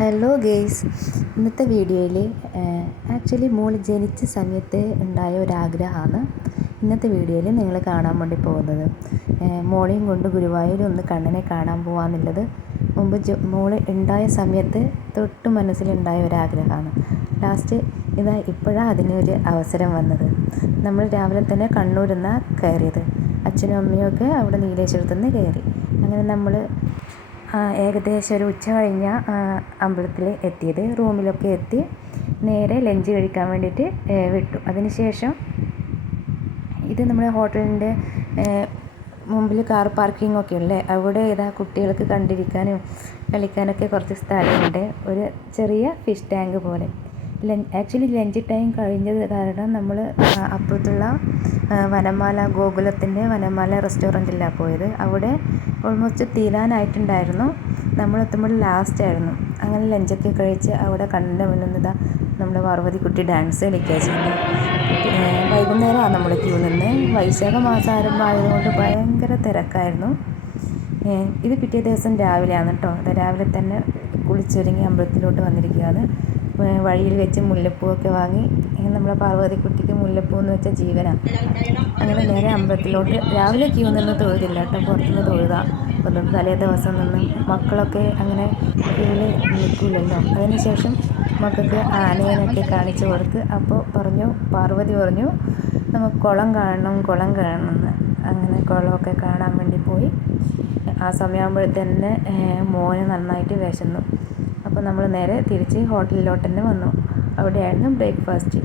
Hello guys ഇന്നത്തെ വീഡിയോയിൽ actually മോൾ ജനിച്ച സമയത്ത് ഉണ്ടായ ഒരാഗ്രഹമാണ്. ഇന്നത്തെ വീഡിയോയിൽ നിങ്ങൾ കാണാൻ വേണ്ടി പോകുന്നത്. മോളെയും കൊണ്ട് ഗുരുവായൂർ ഒന്ന് കണ്ണിനെ കാണാൻ പോകാമെന്നുള്ളത് മുമ്പ് മോൾ ഉണ്ടായ സമയത്ത് തൊട്ട് മനസ്സിലുണ്ടായ ഒരാഗ്രഹമാണ്. ലാസ്റ്റ് ഇതാ ഇപ്പോഴാണ് അതിനൊരു അവസരം വന്നത്. നമ്മൾ രാവിലെ തന്നെ കണ്ണൂരിൽ നിന്നാണ് കയറിയത്. അച്ഛനും അമ്മയും ഒക്കെ അവിടെ നീലേശ്വരത്തു നിന്ന് കയറി. അങ്ങനെ നമ്മൾ ഏകദേശം ഒരു ഉച്ച കഴിഞ്ഞ അമ്പലത്തിൽ എത്തിയത്. റൂമിലൊക്കെ എത്തി നേരെ ലഞ്ച് കഴിക്കാൻ വേണ്ടിയിട്ട് വിട്ടു. അതിന് ശേഷം ഇത് നമ്മുടെ ഹോട്ടലിന്റെ മുമ്പിൽ കാർ പാർക്കിംഗ് ഒക്കെ ഉള്ളേ അവിടെ ഇതാ കുട്ടികൾക്ക് കണ്ടിരിക്കാനും കളിക്കാനൊക്കെ കുറച്ച് സ്ഥലമുണ്ട്. ഒരു ചെറിയ ഫിഷ് ടാങ്ക് പോലെ. ആക്ച്വലി ലഞ്ച് ടൈം കഴിഞ്ഞത് കാരണം നമ്മൾ അപ്പുറത്തുള്ള വനമാല ഗോകുലത്തിന്റെ വനമാല റെസ്റ്റോറന്റിലാണ് പോയത്. അവിടെ ഓൾമോസ്റ്റ് തീരാനായിട്ടുണ്ടായിരുന്നു. നമ്മൾ എത്തുമ്പോൾ ലാസ്റ്റ് ആയിരുന്നു. അങ്ങനെ ലഞ്ചൊക്കെ കഴിച്ച് അവിടെ കണ്ണിന്റെ മുന്നിൽ നമ്മുടെ പാർവതിക്കുട്ടി ഡാൻസ് കളിക്കുക ചെയ്യുന്നത് വൈകുന്നേരമാണ് നമ്മൾ ക്യൂ നിന്ന്. വൈശാഖ മാസം ആരംഭമായതുകൊണ്ട് ഭയങ്കര തിരക്കായിരുന്നു. ഇത് പിറ്റേ ദിവസം രാവിലെയാണ് കേട്ടോ രാവിലെ തന്നെ കുളിച്ചൊരുങ്ങി അമ്പലത്തിലോട്ട് വന്നിരിക്കുകയാണ് വഴിയിൽ വെച്ച് മുല്ലപ്പൂവൊക്കെ വാങ്ങി. നമ്മളെ പാർവതിക്കുട്ടിക്ക് മുല്ലപ്പൂ എന്ന് വെച്ച ജീവനാണ് അങ്ങനെ നേരെ അമ്പലത്തിലോട്ട് രാവിലെ ക്യൂ നിന്ന് തൊഴുതില്ല കേട്ടോ. പുറത്തുനിന്ന് തൊഴുതാം. അപ്പം തലേ ദിവസം നിന്ന് മക്കളൊക്കെ അങ്ങനെ ക്യൂവിൽ നിൽക്കില്ലല്ലോ അതിനുശേഷം മക്കൾക്ക് ആനയനൊക്കെ കാണിച്ചു കൊടുത്ത് അപ്പോൾ പറഞ്ഞു പാർവതി പറഞ്ഞു നമുക്ക് കുളം കാണണം കുളം കാണണം എന്ന് അങ്ങനെ കുളമൊക്കെ കാണാൻ വേണ്ടി പോയി. ആ സമയമാകുമ്പോഴത്തന്നെ മോന് നന്നായിട്ട് വിശന്നു. അപ്പോൾ നമ്മൾ നേരെ തിരിച്ച് ഹോട്ടലിലോട്ട് തന്നെ വന്നു. അവിടെയായിരുന്നു ബ്രേക്ക്ഫാസ്റ്റ്.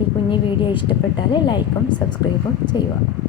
ഈ കുഞ്ഞു വീഡിയോ ഇഷ്ടപ്പെട്ടാൽ ലൈക്കും സബ്സ്ക്രൈബും ചെയ്യുക.